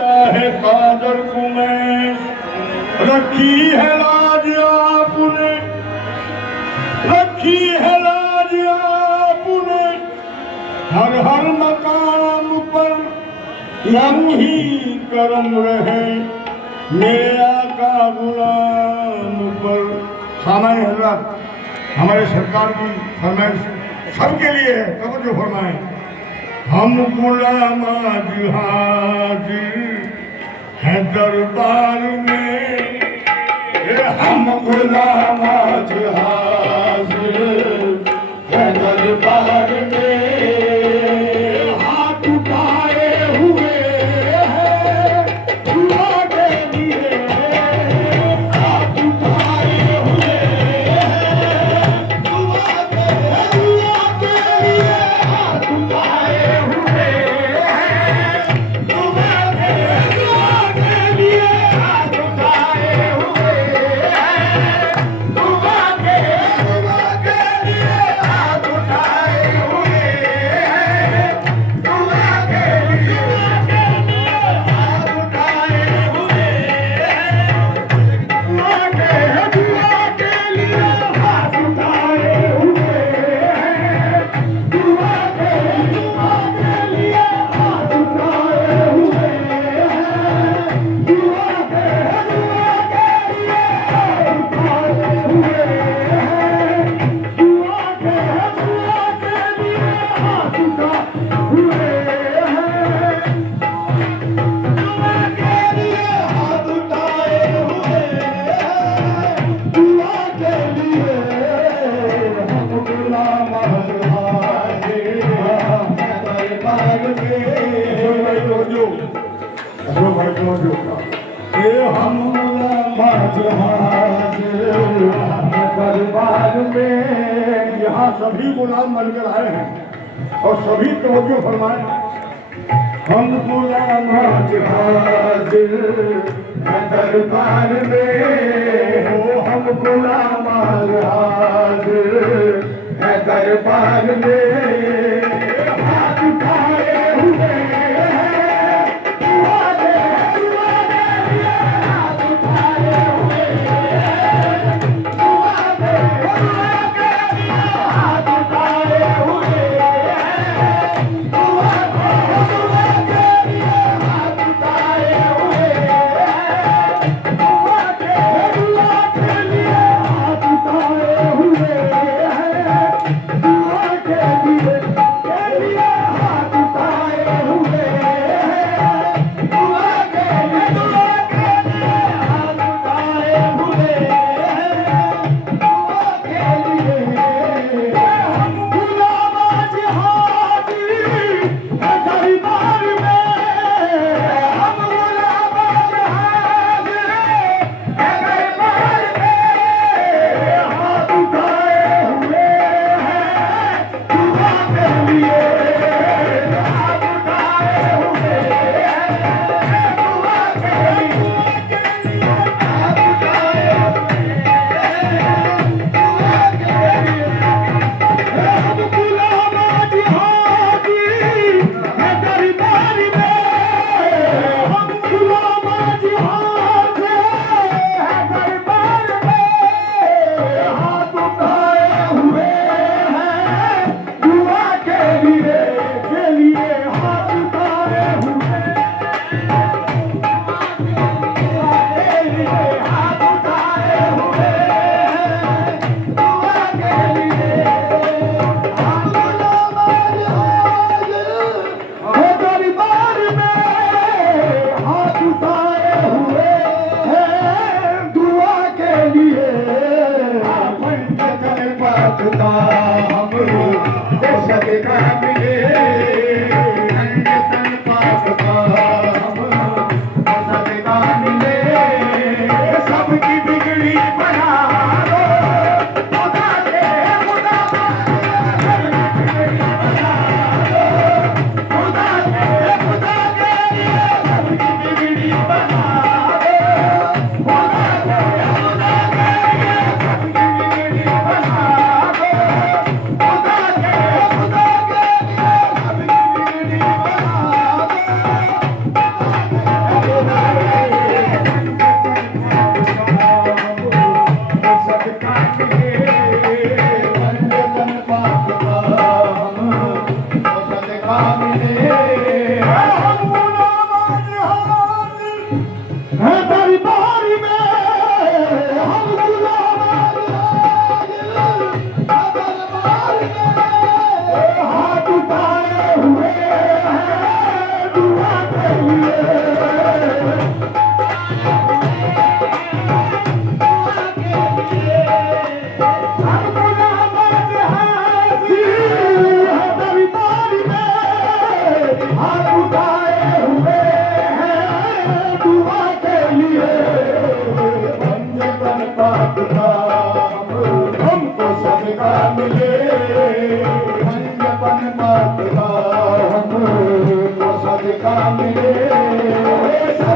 है कादर को मैं रखी है लाज आपने, रखी है लाज आपने, हर हर मकाम पर हम ही करम रहे मेरे आका गुलाम पर। सामान्य हजरत हमारे सरकार की फरमाइश सबके लिए है, तब जो फरमाए हम गुलाम आज हाजिर हैं दरबार में, हम गुलाम आज हाजिर हैं दरबार में, हाथ उठाए हुए हैं दुआ के लिए, हाथ उठाए हुए हैं दुआ के लिए, हाथ उठाए हुए हैं दुआ के लिए, हाथ उठाए हुए हैं दुआ के लिए, हाथ उठाए हुए हैं दुआ के लिए, हाथ उठाए हुए हैं दुआ के लिए, हाथ उठाए हुए हैं दुआ के लिए, हाथ उठाए हुए हैं दुआ के लिए, हाथ उठाए हुए हैं दुआ के लिए, हाथ उठाए हुए हैं दुआ के लिए, हाथ उठाए हुए हैं दुआ के लिए, हम गुलाम हाजिर हैं दरबार में, ये हम गुलाम हाजिर हैं दरबार में। यहाँ सभी गुलाम बनकर आए हैं और सभी तवज्जो फरमाए, हम गुलाम हाजिर हैं दरबार में, हो हम गुलाम हाजिर हैं दरबार में, हाथ उठाए हुए हैं दुआ के लिए, हाथ उठाए हुए हैं दुआ के लिए, हाथ उठाए हुए हैं दुआ के लिए, हाथ उठाए हुए हैं दुआ के लिए, हाथ उठाए हुए हैं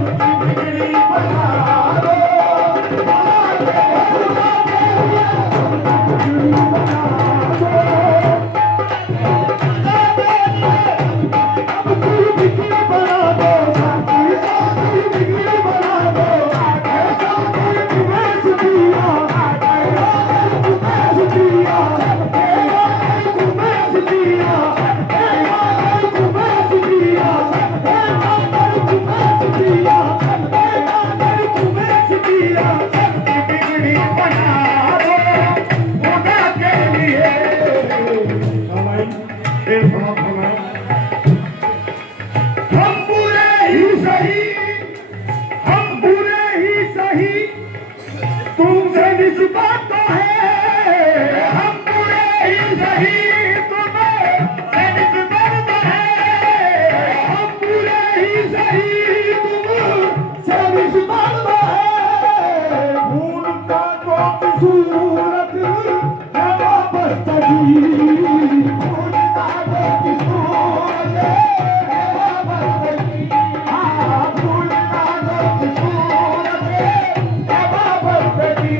सबकी बिगड़ी बना दो, बना के खुदा के लिए सबकी बिगड़ी बना दो। सबकी बिगड़ी बना दो, सबकी बिगड़ी बना दो। ऐसा कोई तुम्हें दिया, ऐसा कोई तुम्हें दिया, ऐसा कोई तुम्हें दिया, ऐसा कोई तुम्हें दिया, ऐसा कोई तुम्हें दिया, ऐसा कोई तुम्हें दिया। सबकी बिगड़ी बना दो खुदा के लिए। फिर फरमाए हम बुरे ही सही, हम बुरे ही सही, तुमसे निस्बत तो है। हम बुरे ही सही, तुमसे निस्बत तो है। हम बुरे ही सही, तुमसे निस्बत तो है। खून का जो सूरत है वापस तभी, खून का जो सूरत है वापस तभी। हाँ, खून का जो सूरत है वापस तभी।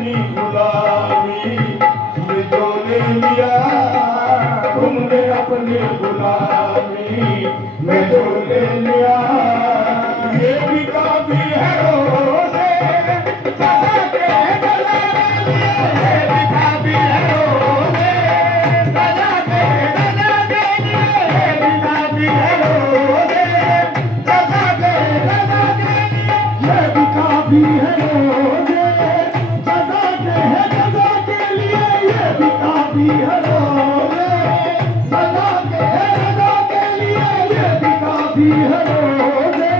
अपनी गुलामी ये जो ले लिया तुमने अपनी गुलामी में जो ले लिया ये भी काफी है रोज़े सजा के गला लिए ये भी काफी है रोज़े सजा के गला लिए ये भी काफी है रोज़े सजा के गला लिए ये भी काफी है रोज़े सजा के लिए ये भी काफी है रोज़े सजा के लिए ये भी काफी है रोज़े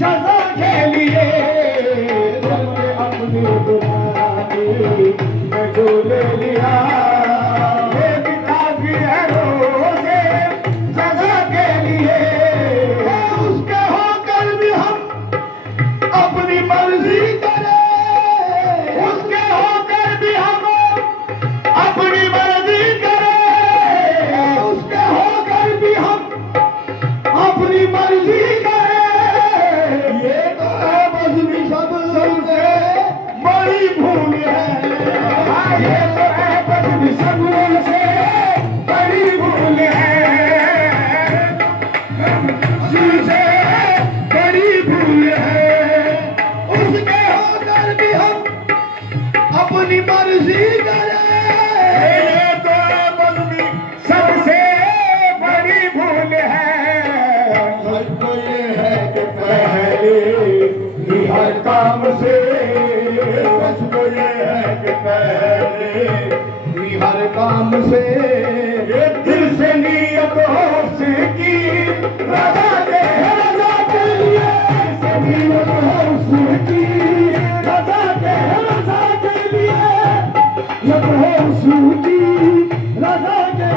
सजा के लिए तुमने अपनी गुलामी में जो ले लिया ये भी काफी है रोज़े सजा के लिए उसके होकर भी हम अपनी मर्जी करें उसके होकर भी हम अपनी मर्जी करें उसके होकर भी हम अपनी मर्जी करें ये तो है मजहबी सबसे बड़ी भूल है ये तो है मजहबी सबसे बड़ी भूल है सबसे बड़ी भूल है उसके होकर भी हम अपनी मर्जी करें ये तो मजहबी सबसे बड़ी भूल है सच तो ये है कि पहले ही हर काम से सच तो ये है कि पहले ही हर काम से ये दिल से नीयत हो उसकी रजा के लिए से नीयत हो उसकी रजा के लिए ये तो है उसकी रजा के